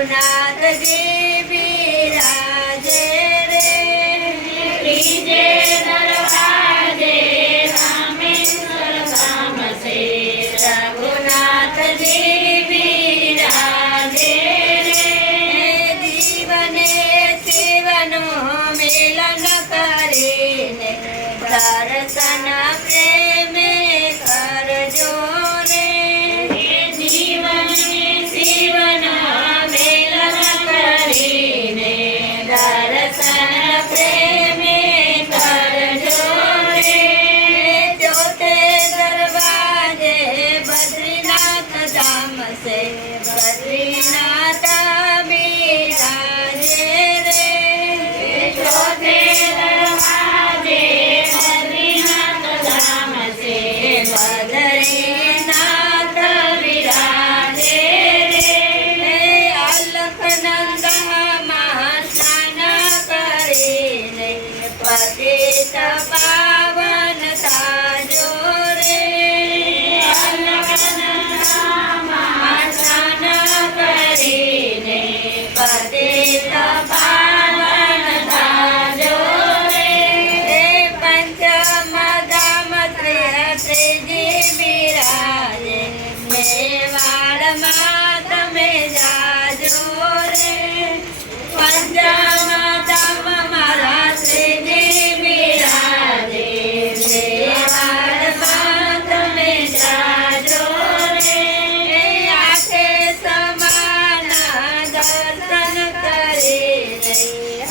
રઘુનાથજી परदेश पावन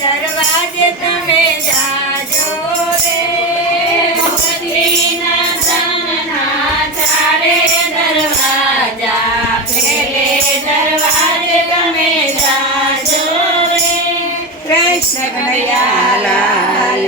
દરવાજે તમે જાજો રે. મોતીના દરવાજા ફેરે દરવાજે તમે જાજો રે. કૃષ્ણ કનૈયા લાલ